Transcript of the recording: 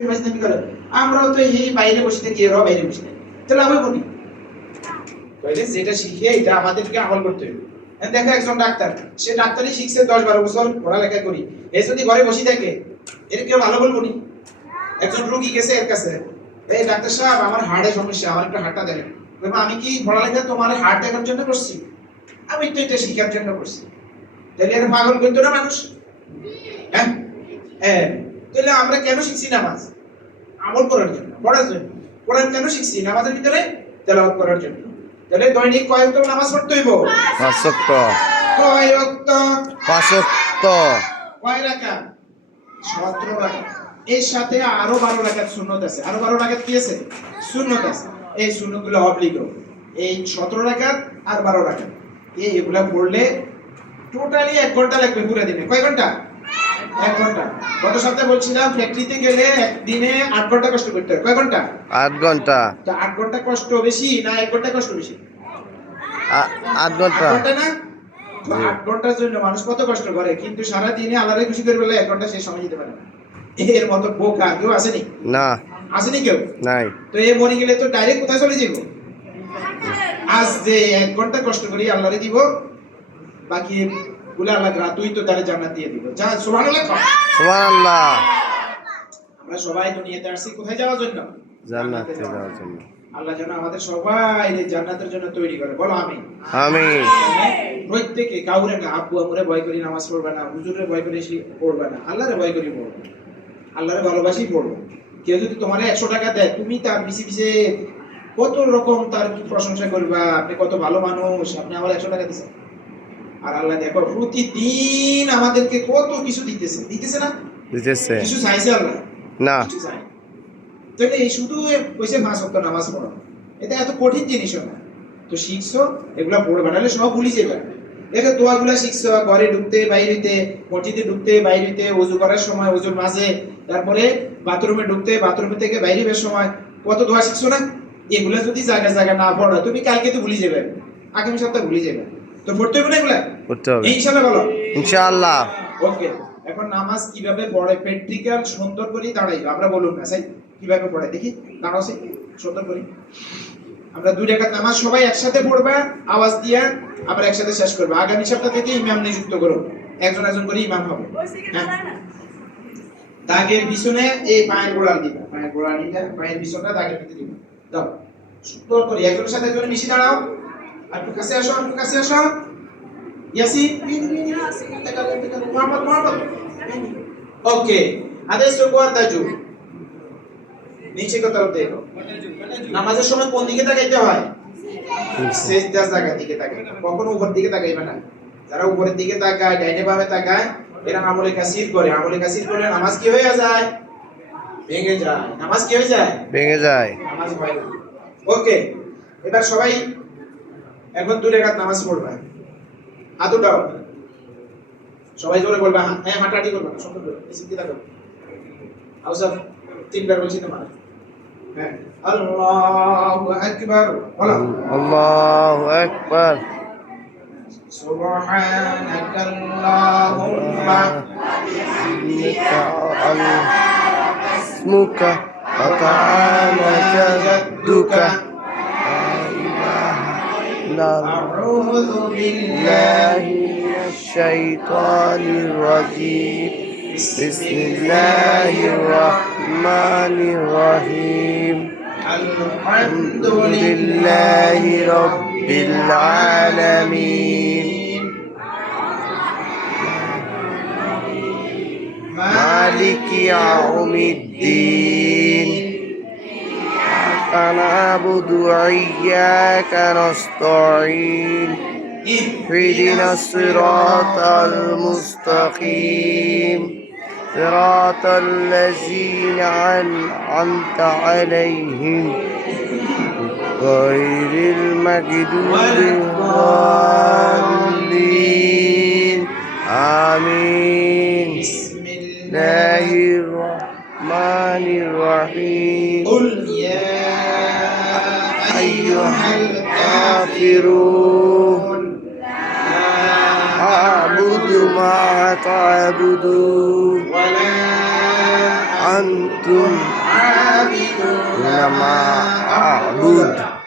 আমরাও তো এই বাইরে বসে থাকি, এরাও বাইরে বসে থাকি, তাহলে আমি বলি যেটা শিখে এটা আমাদেরকে আমল করতে হবে। দেখো একজন ডাক্তার, সে ডাক্তারই শিখছে 10-12 বছর পড়ালেখা করি, এ যদি ঘরে বসে থাকে এর কেউ ভালো বলবো নি? একজন রোগী গেছে এর কাছে, এই ডাক্তার সাহেব আমার হার্টে সমস্যা, আমার একটা হার্টটা দেখেন। আমি কি পড়ালেখা তোমার হার্ট দেখার জন্য করছি? আমি তো এটা শিখার জন্য করছি। তাহলে এর পাগল করতো না মানুষ? হ্যাঁ হ্যাঁ। তাহলে আমরা কেন শিখছি নামাজ? আমল করার জন্য, পড়ার জন্য। কোরআন কেন শিখছি? নামাজের ভিতরে তেলাওয়াত করার জন্য। তাহলে দৈনিক কয় ওয়াক্ত নামাজ পড়তে হইব? 5 ওয়াক্ত। কয় ওয়াক্ত? 5 ওয়াক্ত। কয় রাকাত? 17 রাকাত। এর সাথে আরো 12 রাকাত সুন্নাত আছে। আরো 12 রাকাত কি আছে? সুন্নাত আছে। এই সুন্নাতগুলো অবলিগো। এই 17 রাকাত আর 12 রাকাত এগুলা পড়লে টোটালি 1 ঘন্টা লাগবে পুরো দিনে। কয় ঘন্টা? 1 ঘন্টা। গত সপ্তাহে বলছিলাম ফ্যাক্টরিতে গেলে একদিনে 8 ঘন্টা কষ্ট করতে হয়। কয় ঘন্টা? 8 ঘন্টা। তো 8 ঘন্টা কষ্ট বেশি না 1 ঘন্টা কষ্ট বেশি? 8 ঘন্টা। 8 ঘন্টা না? 8 ঘন্টার জন্য মানুষ কত কষ্ট করে, কিন্তু সারা দিনে আল্লাহরে খুশি করে বলে 1 ঘন্টা সে সময় দিতে পারে না। এর মতো বোকা কেউ আসেনি? না, আসেনি কেউ? নাই। তো এ মরে গেলে তো ডাইরেক্ট কোথায় চলে যাব? আজ যে 1 ঘন্টা কষ্ট করি আল্লাহরে দিব, বাকি গুলো আল্লাহ গ্রাতুইত তারে জান্নাত দিয়ে দিব। যা সুবহানাল্লাহ। সুবহানাল্লাহ। আমরা সবাই দুনিয়াতে আসছি কোথায় যাওয়ার জন্য? জান্নাতে যাওয়ার জন্য। আল্লাহ যেন আমাদের সবাইকে জান্নাতের জন্য তৈরি করে। বলো আমিন। আমিন। প্রত্যেকে কাউরে না, আব্বু আম্মুরে ভয় করি নামাজ পড়বে না, হুজুরের ভয় করি পড়বে না, আল্লাহরে ভয় করি পড়বে, আল্লাহরে ভালোবাসি পড়বে। কেউ যদি তোমার 100 টাকা দেয়, তুমি তার পিছে পিছে কত রকম তার প্রশংসা করবা, আপনি কত ভালো মানুষ, আপনি আমার 100 টাকা দিচ্ছেন। আর আল্লাহ দেখো প্রতিদিন আমাদেরকে কত কিছু দিতেছে, দিতেছে না? দিতেছে। কিছু চাইছে আল্লাহ? না, কিছু চাই। তাহলে এই শুধু কইছে 5 ওয়াক্ত নামাজ পড়ো, এটা এত কঠিন জিনিসও না। তো শিখছো, এগুলা পড়বে, নাহলে সব ভুলে যাবে। দেখো দোয়াগুলা শিখছো, ঘরে ঢুকতে বাইরেতে, মসজিদে ঢুকতে বাইরেতে, ওযু করার সময়, ওযুর মাঝে, তারপরে বাথরুমে ঢুকতে, বাথরুমে থেকে বাইরে বের সময় কত দোয়া শিখছো না? এগুলা যদি জায়গা জায়গা না পড়ো, তুমি কালকে তো ভুলে যাবে, আগামী সপ্তাহে ভুলে যাবে। তো পড়তে হবে না এগুলা? পড়তে হবে ইনশাআল্লাহ। বলো ইনশাআল্লাহ। ওকে। এখন নামাজ কিভাবে পড়ে প্র্যাকটিক্যাল সুন্দর করে দাঁড়াইবা। আমরা বলুন না সাই কিভাবে পড়ে দেখি, দাঁড়াও সে সুন্দর করে। আমরা 2 রাকাত নামাজ সবাই একসাথে পড়বা, আওয়াজ দিয়া আবার একসাথে শেষ করবা। আগামী সপ্তাহ থেকে ইমাম নিযুক্ত করো, একজন একজন করে ইমাম হবে। হ্যাঁ, দাগের পিছনে এই পায়ের গোড়াল দিবা, পায়ের গোড়াল নিয়ে পায়ের পিছনটা দাগের ভিতরে দিবা। দাও সুন্দর করে একজনের সাথে একজন মিশে দাঁড়াও। আর একটু কাছে আসো, একটু কাছে আসো। ইয়াসিন মোহাম্মদ। ওকে, adesso guarda giù, নিচে কথা দেখো। নামাজের সময় কোন দিকে তাকাইতে হয়? সিজদার জায়গা দিকে তাকাই, কখনো উপর দিকে তাকাইবে না। যারা উপরের দিকে তাকায়, ডাইনে বামে তাকায়, এরা আমলে কাসির করে। আমলে কাসির করলে নামাজ কি হয়ে যায়? ভেঙে যায়। নামাজ কি হয়ে যায়? ভেঙে যায়, নামাজ হয় না। ওকে, এবার সবাই এখন 2 রাকাত নামাজ পড়বা। হাত উঠাও, সবাই জোরে বলবা। হ্যাঁ, হাঁটাহাঁটি করবা না, সুন্দর করে সিদ্ধি থাকো। আউসাফ 3 বার বলছি তোমার। হ্যাঁ, আল্লাহু আকবার। বলো আল্লাহু আকবার। সুবহানাকাল্লাহুম্মা ইসমুকা ওয়া তাআলা জাদ্দুকা আউযু বিল্লাহি মিনাশ শাইতানির রাজীম। বিসমিল্লাহির রহমানির রহিম। আলহামদুলিল্লাহি রাব্বিল আলামিন। মালিকি ইয়াউমিদ্দিন। ইয়্যাকা না'বুদু ওয়া ইয়্যাকা নাস্তাঈন। ইহদিনাস সিরাতাল মুস্তাকিম। صراط الذين أنعمت عليهم غير المغضوب عليهم. آمين. بسم الله الرحمن الرحيم. قل يا أيها الكافرون أعبد ما تعبدون ولا أنتم عابدون ما ما أعبد